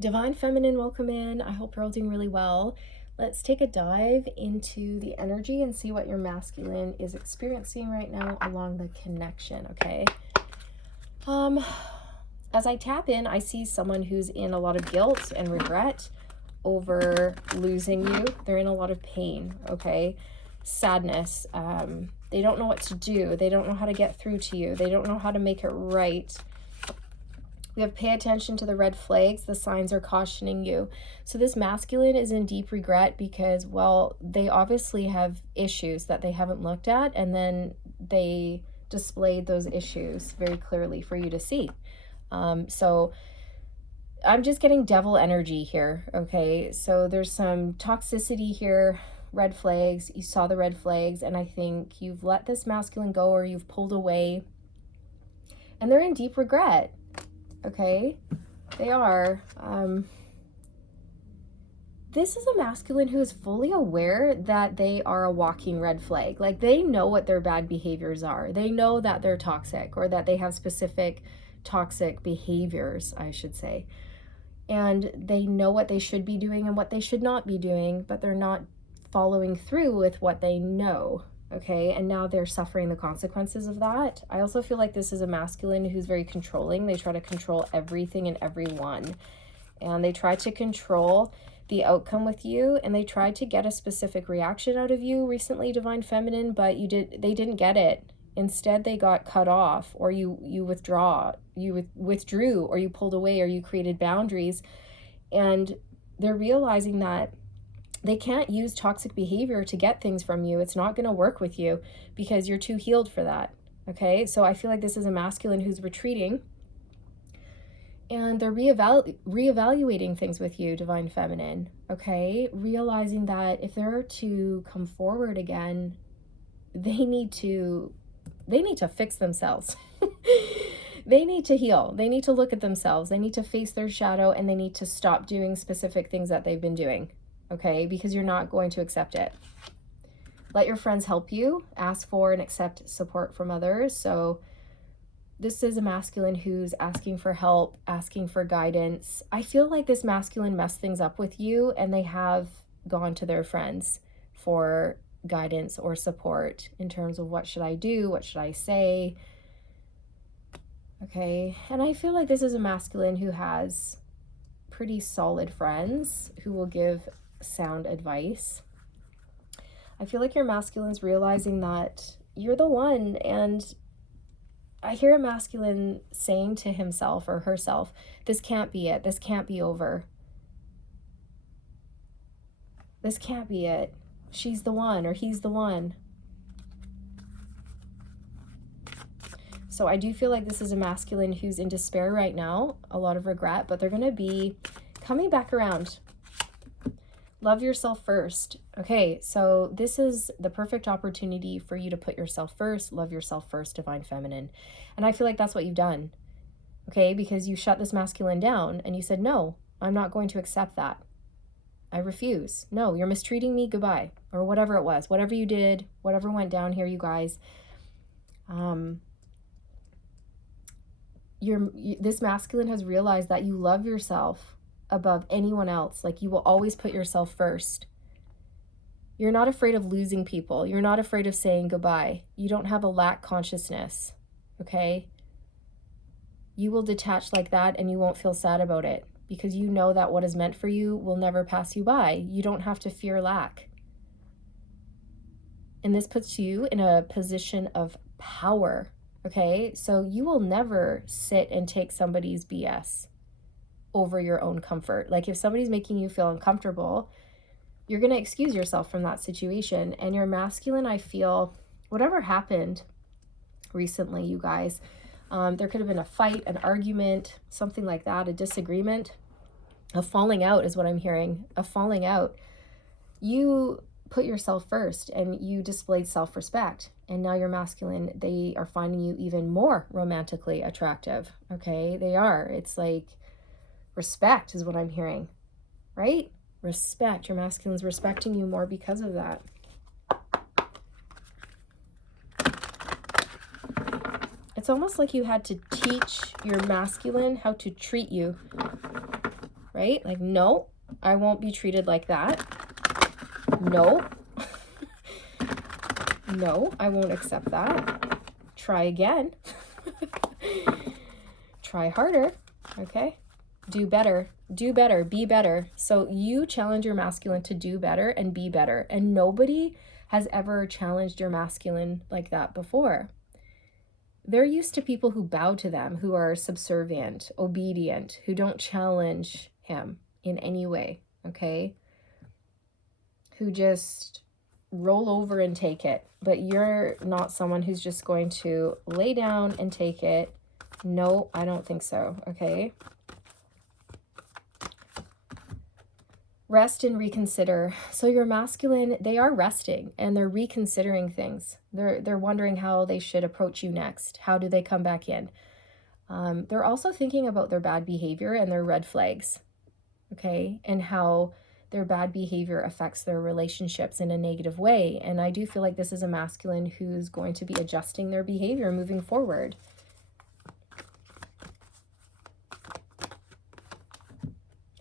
Divine Feminine, welcome in. I hope you're all doing really well. Let's take a dive into the energy and see what your masculine is experiencing right now along the connection, okay? As I tap in, I see someone who's in a lot of guilt and regret over losing you. They're in a lot of pain, okay? Sadness. They don't know what to do. They don't know how to get through to you. They don't know how to make it right. We have pay attention to the red flags. The signs are cautioning you. So this masculine is in deep regret because, well, they obviously have issues that they haven't looked at, and then they displayed those issues very clearly for you to see. So I'm just getting devil energy here, okay? So there's some toxicity here, red flags. You saw the red flags, and I think you've let this masculine go or you've pulled away, and they're in deep regret. Okay, they are. This is a masculine who is fully aware that they are a walking red flag. Like, they know what their bad behaviors are. They know that they're toxic, or that they have specific toxic behaviors, I should say. And they know what they should be doing and what they should not be doing, but they're not following through with what they know. Okay, and now they're suffering the consequences of that. I also feel like this is a masculine who's very controlling. They try to control everything and everyone, and they try to control the outcome with you, and they tried to get a specific reaction out of you recently, Divine Feminine, but they didn't get it. Instead, they got cut off, or you withdrew, or you pulled away, or you created boundaries, and they're realizing that they can't use toxic behavior to get things from you. It's not going to work with you because you're too healed for that. Okay, so I feel like this is a masculine who's retreating, and they're reevaluating things with you, Divine Feminine. Okay, realizing that if they're to come forward again, they need to fix themselves. They need to heal. They need to look at themselves. They need to face their shadow, and they need to stop doing specific things that they've been doing. Okay, because you're not going to accept it. Let your friends help you. Ask for and accept support from others. So this is a masculine who's asking for help, asking for guidance. I feel like this masculine messed things up with you, and they have gone to their friends for guidance or support in terms of what should I do, what should I say. Okay, and I feel like this is a masculine who has pretty solid friends who will give sound advice. I feel like your masculine's realizing that you're the one, and I hear a masculine saying to himself or herself, this can't be it. This can't be over. This can't be it. She's the one, or he's the one. So I do feel like this is a masculine who's in despair right now, a lot of regret, but they're going to be coming back around. Love yourself first. Okay, so this is the perfect opportunity for you to put yourself first, love yourself first, Divine Feminine. And I feel like that's what you've done, okay? Because you shut this masculine down and you said, no, I'm not going to accept that. I refuse. No, you're mistreating me, goodbye. Or whatever it was, whatever you did, whatever went down here, you guys. This masculine has realized that you love yourself above anyone else. Like, you will always put yourself first. You're not afraid of losing people. You're not afraid of saying goodbye. You don't have a lack consciousness, okay? You will detach like that, and you won't feel sad about it because you know that what is meant for you will never pass you by. You don't have to fear lack. And this puts you in a position of power, okay? So you will never sit and take somebody's BS over your own comfort. Like, if somebody's making you feel uncomfortable, you're going to excuse yourself from that situation. And your masculine, I feel, whatever happened recently, you guys, there could have been a fight, an argument, something like that, a disagreement, a falling out is what I'm hearing, a falling out. You put yourself first and you displayed self-respect. And now your masculine, they are finding you even more romantically attractive. Okay, they are. It's like, respect is what I'm hearing, right? Respect. Your masculine's respecting you more because of that. It's almost like you had to teach your masculine how to treat you. right? Like, no, I won't be treated like that. No. No, I won't accept that. Try again. Try harder. Okay? Do better. Do better. Be better. So you challenge your masculine to do better and be better. And nobody has ever challenged your masculine like that before. They're used to people who bow to them, who are subservient, obedient, who don't challenge him in any way. Okay? Who just roll over and take it. But you're not someone who's just going to lay down and take it. No, I don't think so. Okay. Rest and reconsider. So your masculine, they are resting and they're reconsidering things. They're wondering how they should approach you next. How do they come back in? They're also thinking about their bad behavior and their red flags. Okay. And how their bad behavior affects their relationships in a negative way. And I do feel like this is a masculine who's going to be adjusting their behavior moving forward.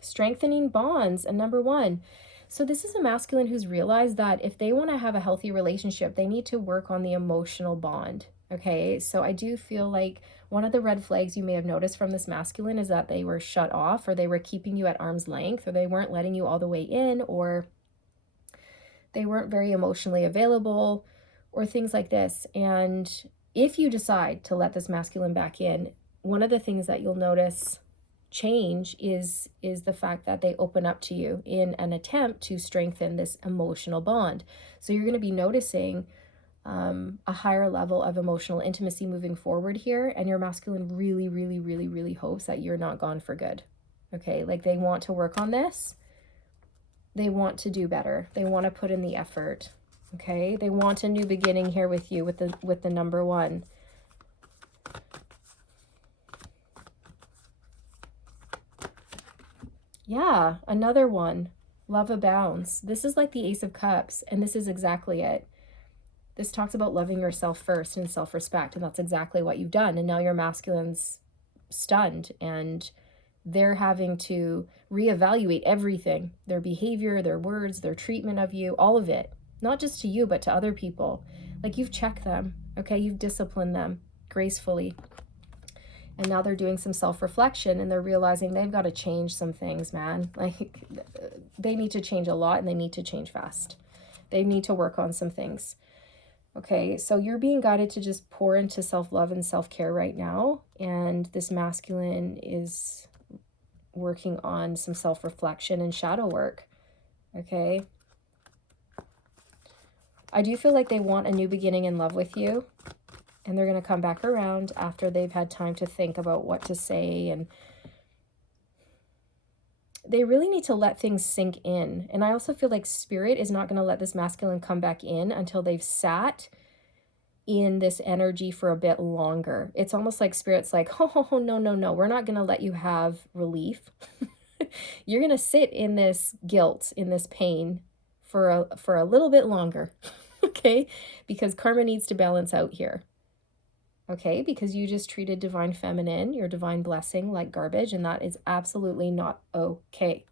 Strengthening bonds, and number 1. So this is a masculine who's realized that if they want to have a healthy relationship, they need to work on the emotional bond. Okay, so I do feel like one of the red flags you may have noticed from this masculine is that they were shut off, or they were keeping you at arm's length, or they weren't letting you all the way in, or they weren't very emotionally available, or things like this. And if you decide to let this masculine back in, one of the things that you'll notice change is the fact that they open up to you in an attempt to strengthen this emotional bond. So you're going to be noticing a higher level of emotional intimacy moving forward here, and your masculine really, really, really, really hopes that you're not gone for good. Okay, like they want to work on this. They want to do better. They want to put in the effort. Okay, they want a new beginning here with you with the number 1. Yeah, another one. Love abounds. This is like the Ace of Cups, and this is exactly it. This talks about loving yourself first and self-respect, and that's exactly what you've done. And now your masculine's stunned, and they're having to reevaluate everything, their behavior, their words, their treatment of you, all of it. Not just to you, but to other people. Like, you've checked them, okay? You've disciplined them gracefully. And now they're doing some self-reflection, and they're realizing they've got to change some things, man. Like, they need to change a lot, and they need to change fast. They need to work on some things. Okay, so you're being guided to just pour into self-love and self-care right now. And this masculine is working on some self-reflection and shadow work. Okay. I do feel like they want a new beginning in love with you. And they're going to come back around after they've had time to think about what to say. And they really need to let things sink in. And I also feel like Spirit is not going to let this masculine come back in until they've sat in this energy for a bit longer. It's almost like Spirit's like, oh, no, no, no, we're not going to let you have relief. You're going to sit in this guilt, in this pain for a little bit longer. Okay? Because karma needs to balance out here. Okay, because you just treated divine feminine, your divine blessing, like garbage, and that is absolutely not okay.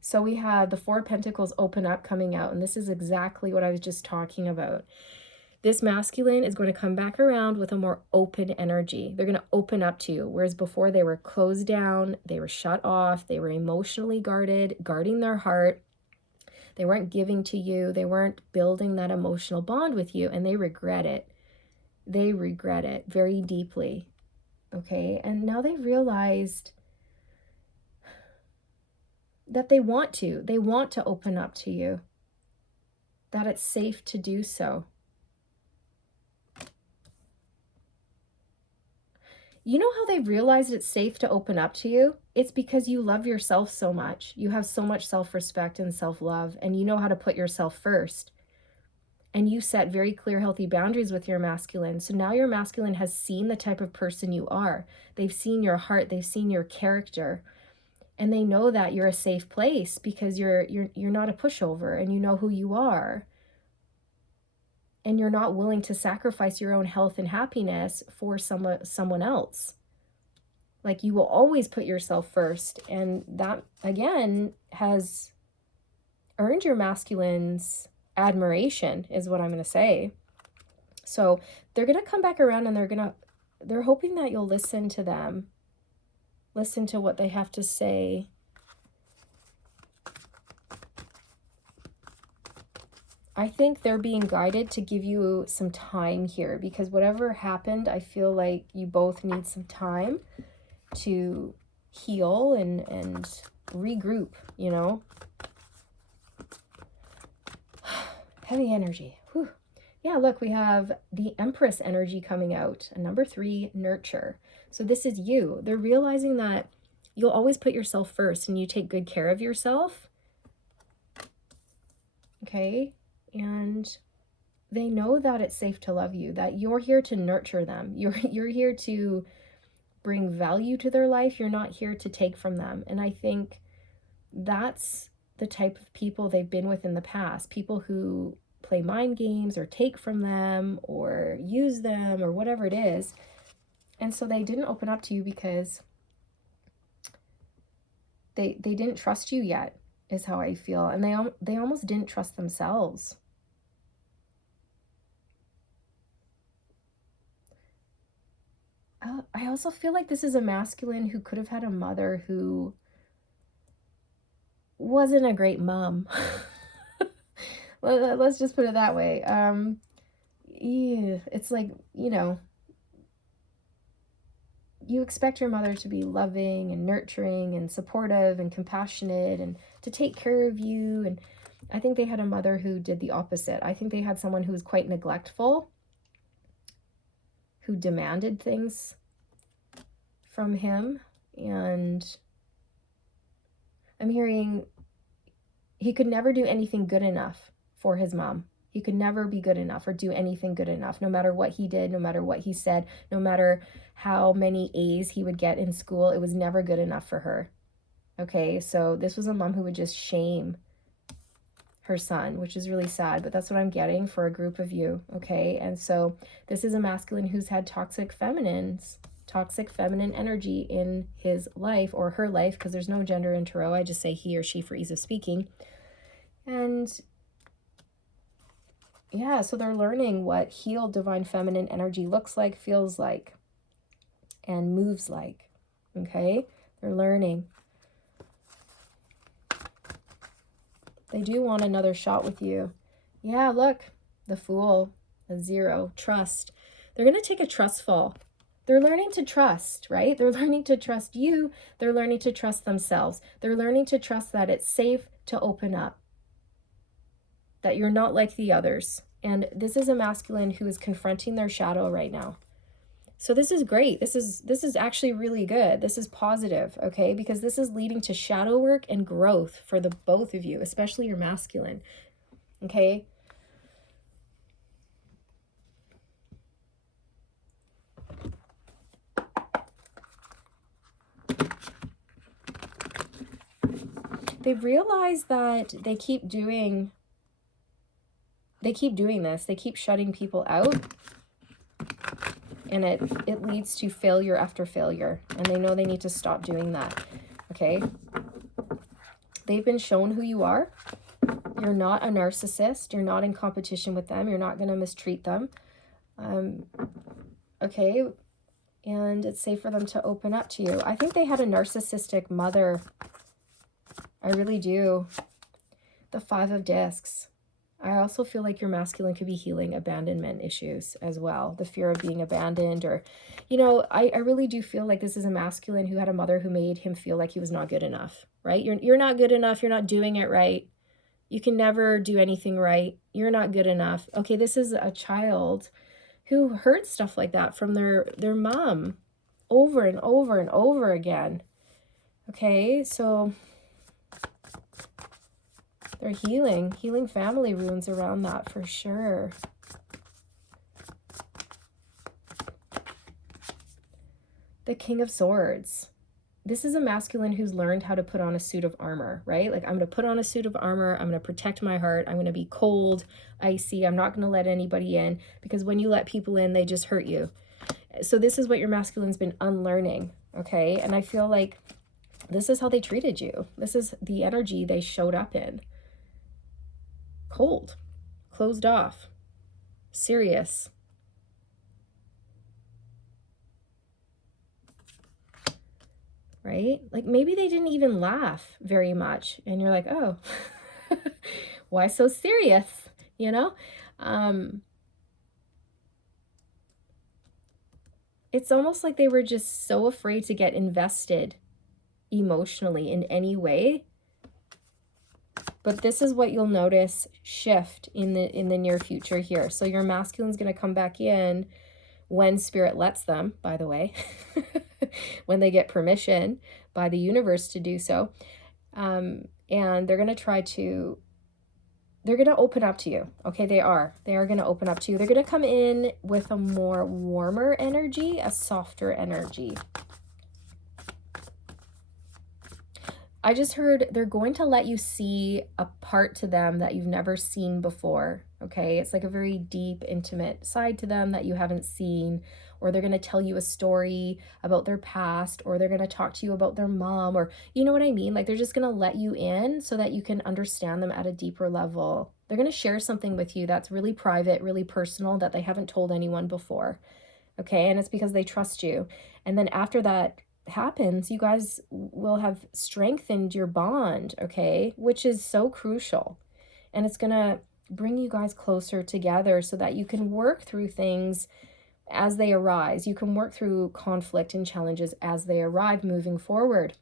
So we have the 4 of Pentacles open up coming out, and this is exactly what I was just talking about. This masculine is going to come back around with a more open energy. They're going to open up to you, whereas before they were closed down, they were shut off, they were emotionally guarded, guarding their heart. They weren't giving to you, they weren't building that emotional bond with you, and they regret it. They regret it very deeply, okay? And now they've realized that they want to open up to you, that it's safe to do so. You know how they've realized it's safe to open up to you? It's because you love yourself so much. You have so much self-respect and self-love, and you know how to put yourself first. And you set very clear, healthy boundaries with your masculine. So now your masculine has seen the type of person you are. They've seen your heart. They've seen your character. And they know that you're a safe place because you're not a pushover, and you know who you are. And you're not willing to sacrifice your own health and happiness for someone else. Like, you will always put yourself first. And that, again, has earned your masculine's admiration, is what I'm going to say. So they're going to come back around, and they're hoping that you'll listen to them. Listen to what they have to say. I think they're being guided to give you some time here, because whatever happened, I feel like you both need some time to heal and regroup, you know. Heavy energy. Whew. Yeah, look, we have the Empress energy coming out. And number 3, nurture. So this is you. They're realizing that you'll always put yourself first and you take good care of yourself. Okay? And they know that it's safe to love you, that you're here to nurture them. You're here to bring value to their life. You're not here to take from them. And I think that's the type of people they've been with in the past. People who play mind games or take from them or use them or whatever it is. And so they didn't open up to you because they didn't trust you yet, is how I feel. And they almost didn't trust themselves. I also feel like this is a masculine who could have had a mother who wasn't a great mom. Let's just put it that way. Yeah, it's like, you know, you expect your mother to be loving and nurturing and supportive and compassionate and to take care of you. And I think they had a mother who did the opposite. I think they had someone who was quite neglectful, who demanded things from him. And I'm hearing he could never do anything good enough for his mom. He could never be good enough or do anything good enough, no matter what he did, no matter what he said, no matter how many A's he would get in school. It was never good enough for her. Okay, so this was a mom who would just shame her son, which is really sad, but that's what I'm getting for a group of you. Okay, and so this is a masculine who's had toxic feminine energy in his life or her life, because there's no gender in tarot. I just say he or she for ease of speaking. And yeah, so they're learning what healed divine feminine energy looks like, feels like, and moves like. Okay, they're learning. They do want another shot with you. Yeah, look, the Fool, the 0, trust. They're going to take a trust fall. They're learning to trust, right? They're learning to trust you. They're learning to trust themselves. They're learning to trust that it's safe to open up, that you're not like the others. And this is a masculine who is confronting their shadow right now. So this is great. This is actually really good. This is positive, okay? Because this is leading to shadow work and growth for the both of you, especially your masculine, okay? They've realized that they keep doing this. They keep shutting people out. And it leads to failure after failure. And they know they need to stop doing that. Okay? They've been shown who you are. You're not a narcissist. You're not in competition with them. You're not going to mistreat them. Okay? And it's safe for them to open up to you. I think they had a narcissistic mother. I really do. The 5 of Discs. I also feel like your masculine could be healing abandonment issues as well. The fear of being abandoned, or, you know, I really do feel like this is a masculine who had a mother who made him feel like he was not good enough, right? You're not good enough. You're not doing it right. You can never do anything right. You're not good enough. Okay, this is a child who heard stuff like that from their mom over and over and over again. Okay, so they're healing family wounds around that for sure. The King of Swords. This is a masculine who's learned how to put on a suit of armor, right? Like, I'm going to put on a suit of armor. I'm going to protect my heart. I'm going to be cold, icy. I'm not going to let anybody in, because when you let people in, they just hurt you. So this is what your masculine's been unlearning, okay? And I feel like this is how they treated you. This is the energy they showed up in. Cold, closed off, serious. Right? Like maybe they didn't even laugh very much. And you're like, oh, why so serious? You know? It's almost like they were just so afraid to get invested emotionally in any way. But this is what you'll notice shift in the near future here. So your masculine's going to come back in when spirit lets them, by the way, when they get permission by the universe to do so. And they're going to they're going to open up to you. Okay, they are going to open up to you. They're going to come in with a more warmer energy, a softer energy. I just heard they're going to let you see a part to them that you've never seen before, okay? It's like a very deep, intimate side to them that you haven't seen, or they're going to tell you a story about their past, or they're going to talk to you about their mom, or you know what I mean? Like they're just going to let you in so that you can understand them at a deeper level. They're going to share something with you that's really private, really personal, that they haven't told anyone before, okay? And it's because they trust you. And then after that happens, you guys will have strengthened your bond, okay, which is so crucial. And it's gonna bring you guys closer together so that you can work through things as they arise. You can work through conflict and challenges as they arrive moving forward.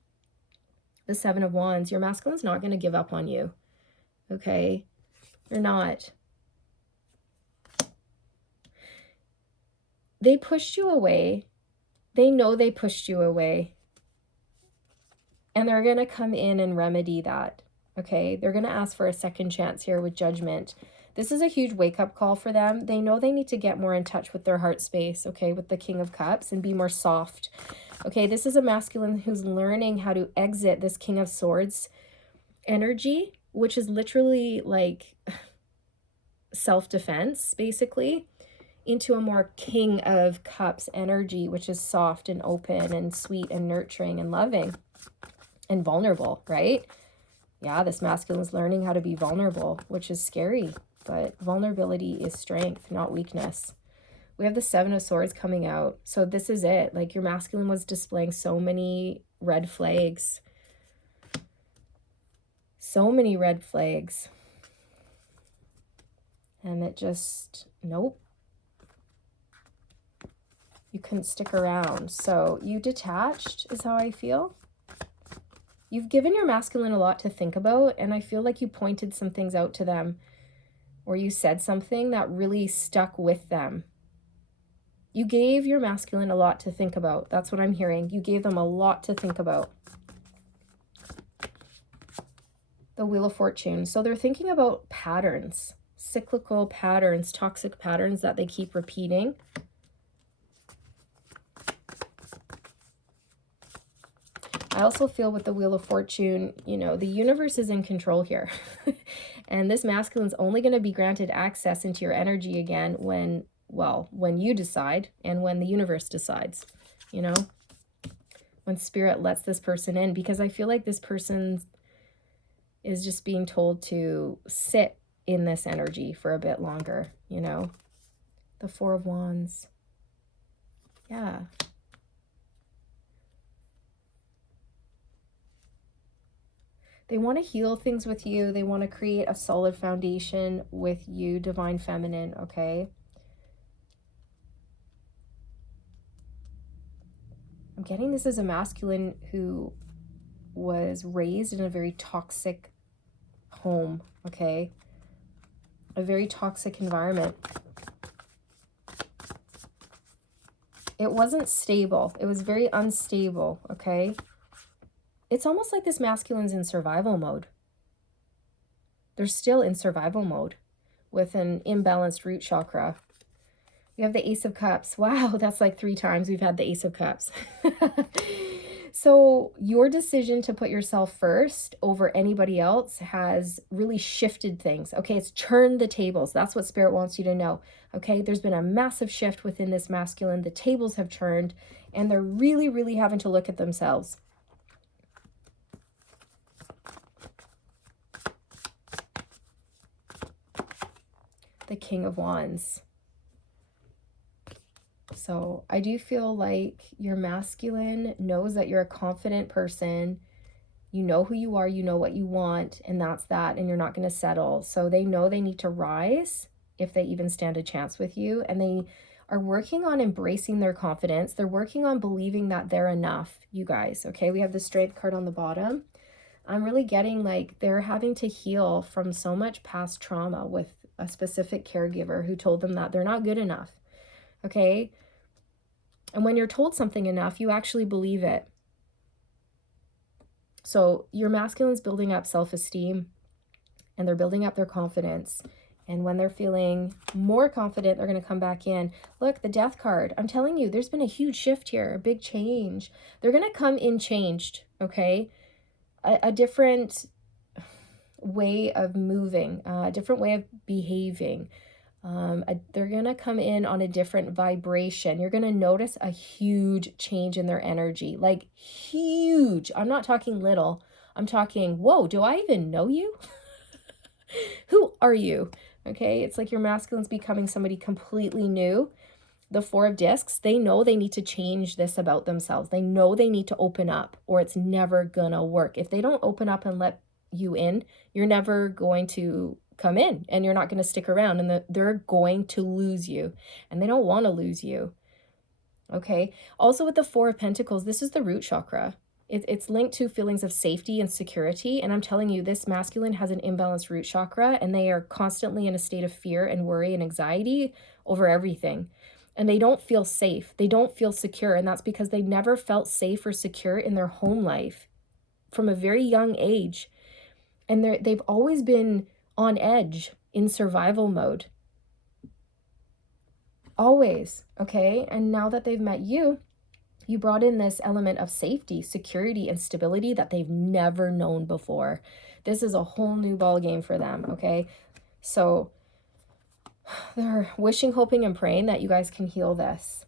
The Seven of Wands, your masculine's not going to give up on you, okay? They're not. They pushed you away. They know they pushed you away, and they're going to come in and remedy that, okay? They're going to ask for a second chance here with Judgment. This is a huge wake-up call for them. They know they need to get more in touch with their heart space, okay, with the King of Cups, and be more soft, okay? This is a masculine who's learning how to exit this King of Swords energy, which is literally like self-defense, basically, into a more King of Cups energy, which is soft and open and sweet and nurturing and loving and vulnerable, right? Yeah, this masculine is learning how to be vulnerable, which is scary, but vulnerability is strength, not weakness. We have the Seven of Swords coming out. So this is it. Like your masculine was displaying so many red flags. So many red flags. And it just, nope. You couldn't stick around. So you detached is how I feel. You've given your masculine a lot to think about, and I feel like you pointed some things out to them, or you said something that really stuck with them. You gave your masculine a lot to think about. That's what I'm hearing. You gave them a lot to think about. The Wheel of Fortune. So they're thinking about patterns, cyclical patterns, toxic patterns that they keep repeating. I also feel with the Wheel of Fortune, you know, the universe is in control here. And this masculine's only going to be granted access into your energy again when, well, when you decide and when the universe decides, you know, when spirit lets this person in, because I feel like this person is just being told to sit in this energy for a bit longer, you know. The Four of Wands. Yeah. They want to heal things with you. They want to create a solid foundation with you, Divine Feminine, okay? I'm getting this as a masculine who was raised in a very toxic home, okay? A very toxic environment. It wasn't stable. It was very unstable, okay? It's almost like this masculine's in survival mode. They're still in survival mode with an imbalanced root chakra. We have the Ace of Cups. Wow, that's like 3 times we've had the Ace of Cups. So your decision to put yourself first over anybody else has really shifted things. Okay, it's turned the tables. That's what Spirit wants you to know. Okay, there's been a massive shift within this masculine. The tables have turned, And they're really, really having to look at themselves. The King of Wands. So I do feel like your masculine knows that you're a confident person. You know who you are, you know what you want, and that's that, and you're not going to settle. So they know they need to rise if they even stand a chance with you, and they are working on embracing their confidence. They're working on believing that they're enough, you guys, okay? We have the Strength card on the bottom. I'm really getting like they're having to heal from so much past trauma with a specific caregiver who told them that they're not good enough, okay? And when you're told something enough, you actually believe it. So your masculine's building up self-esteem and they're building up their confidence. And when they're feeling more confident, they're going to come back in. Look, the Death card. I'm telling you, there's been a huge shift here, a big change. They're going to come in changed, okay? A different way of moving, a different way of behaving. They're going to come in on a different vibration. You're going to notice a huge change in their energy, like huge. I'm not talking little. I'm talking, whoa, do I even know you? Who are you? Okay, it's like your masculine's becoming somebody completely new. The Four of Discs, they know they need to change this about themselves. They know they need to open up or it's never gonna work. If they don't open up and let you in, you're never going to come in and you're not going to stick around, and they're going to lose you and they don't want to lose you. Okay. Also with the Four of Pentacles, this is the root chakra. It's linked to feelings of safety and security. And I'm telling you, this masculine has an imbalanced root chakra and they are constantly in a state of fear and worry and anxiety over everything. And they don't feel safe. They don't feel secure. And that's because they never felt safe or secure in their home life from a very young age. And they've always been on edge in survival mode. Always, okay? And now that they've met you, you brought in this element of safety, security, and stability that they've never known before. This is a whole new ball game for them, okay? So they're wishing, hoping, and praying that you guys can heal this.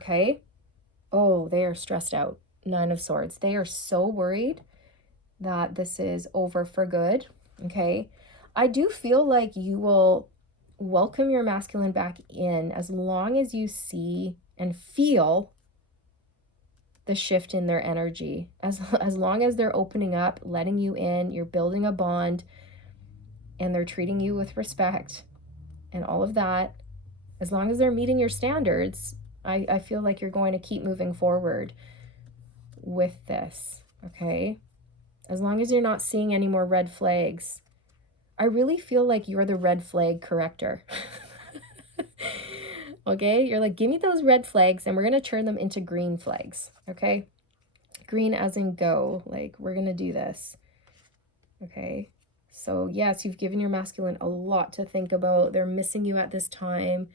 Okay? Oh, they are stressed out. Nine of Swords. They are so worried that this is over for good, okay? I do feel like you will welcome your masculine back in as long as you see and feel the shift in their energy. As long as they're opening up, letting you in, you're building a bond, and they're treating you with respect and all of that, as long as they're meeting your standards, I feel like you're going to keep moving forward with this, okay? As long as you're not seeing any more red flags. I really feel like you're the red flag corrector. Okay? You're like, give me those red flags and we're going to turn them into green flags, okay? Green as in go, like we're going to do this, okay? So yes, you've given your masculine a lot to think about. They're missing you at this time.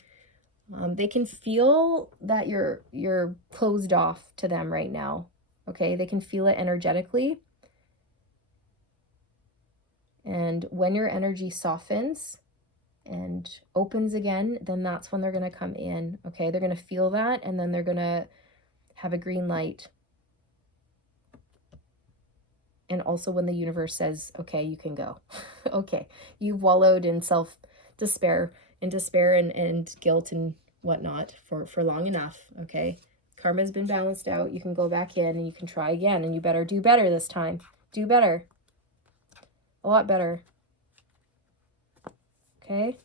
They can feel that you're closed off to them right now, okay? They can feel it energetically. And when your energy softens and opens again, then that's when they're going to come in, okay? They're going to feel that, and then they're going to have a green light. And also when the universe says, okay, you can go. Okay, you've wallowed in despair and guilt and whatnot for long enough, okay? Karma's been balanced out. You can go back in and you can try again, and you better do better this time. Do better. A lot better. Okay?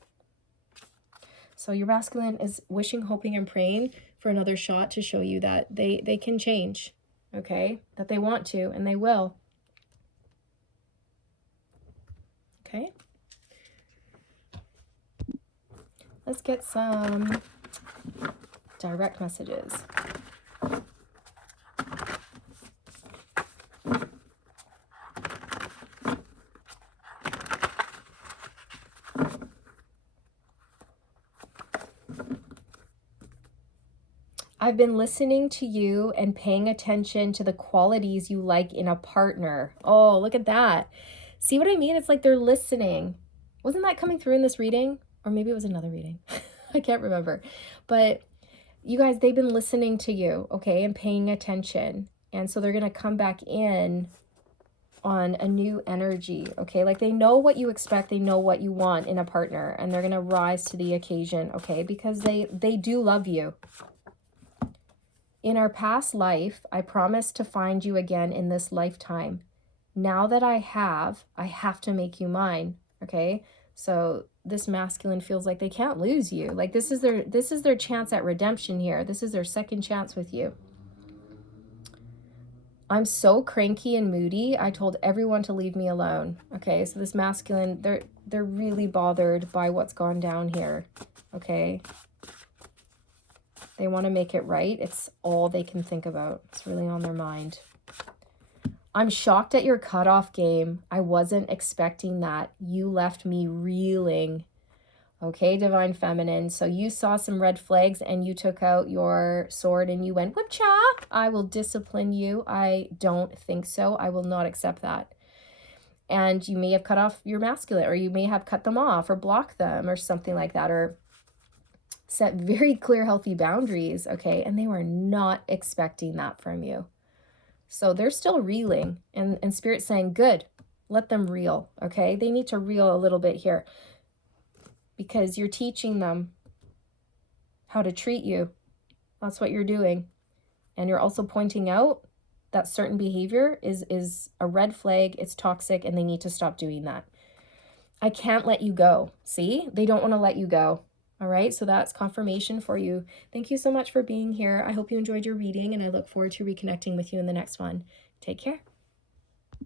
So your masculine is wishing, hoping, and praying for another shot to show you that they can change, okay? That they want to, and they will. Okay? Let's get some direct messages. I've been listening to you and paying attention to the qualities you like in a partner. Oh, look at that. See what I mean? It's like they're listening. Wasn't that coming through in this reading? Or maybe it was another reading. I can't remember. But You guys, they've been listening to you, okay, and paying attention. And so they're going to come back in on a new energy, okay? Like they know what you expect, they know what you want in a partner, and they're going to rise to the occasion, okay? Because they do love you. In our past life, I promised to find you again in this lifetime. Now that I have to make you mine, okay? So this masculine feels like they can't lose you. Like this is their chance at redemption here. This is their second chance with you. I'm so cranky and moody. I told everyone to leave me alone. Okay, so this masculine, they're really bothered by what's gone down here. Okay. They want to make it right. It's all they can think about. It's really on their mind. I'm shocked at your cutoff game. I wasn't expecting that. You left me reeling. Okay, Divine Feminine. So you saw some red flags and you took out your sword and you went, whoop-cha, I will discipline you. I don't think so. I will not accept that. And you may have cut off your masculine, or you may have cut them off or blocked them or something like that, or set very clear, healthy boundaries, okay? And they were not expecting that from you. So they're still reeling, and Spirit's saying, good, let them reel, okay? They need to reel a little bit here, because you're teaching them how to treat you. That's what you're doing. And you're also pointing out that certain behavior is a red flag, it's toxic, and they need to stop doing that. I can't let you go. See? They don't want to let you go. All right, so that's confirmation for you. Thank you so much for being here. I hope you enjoyed your reading, and I look forward to reconnecting with you in the next one. Take care.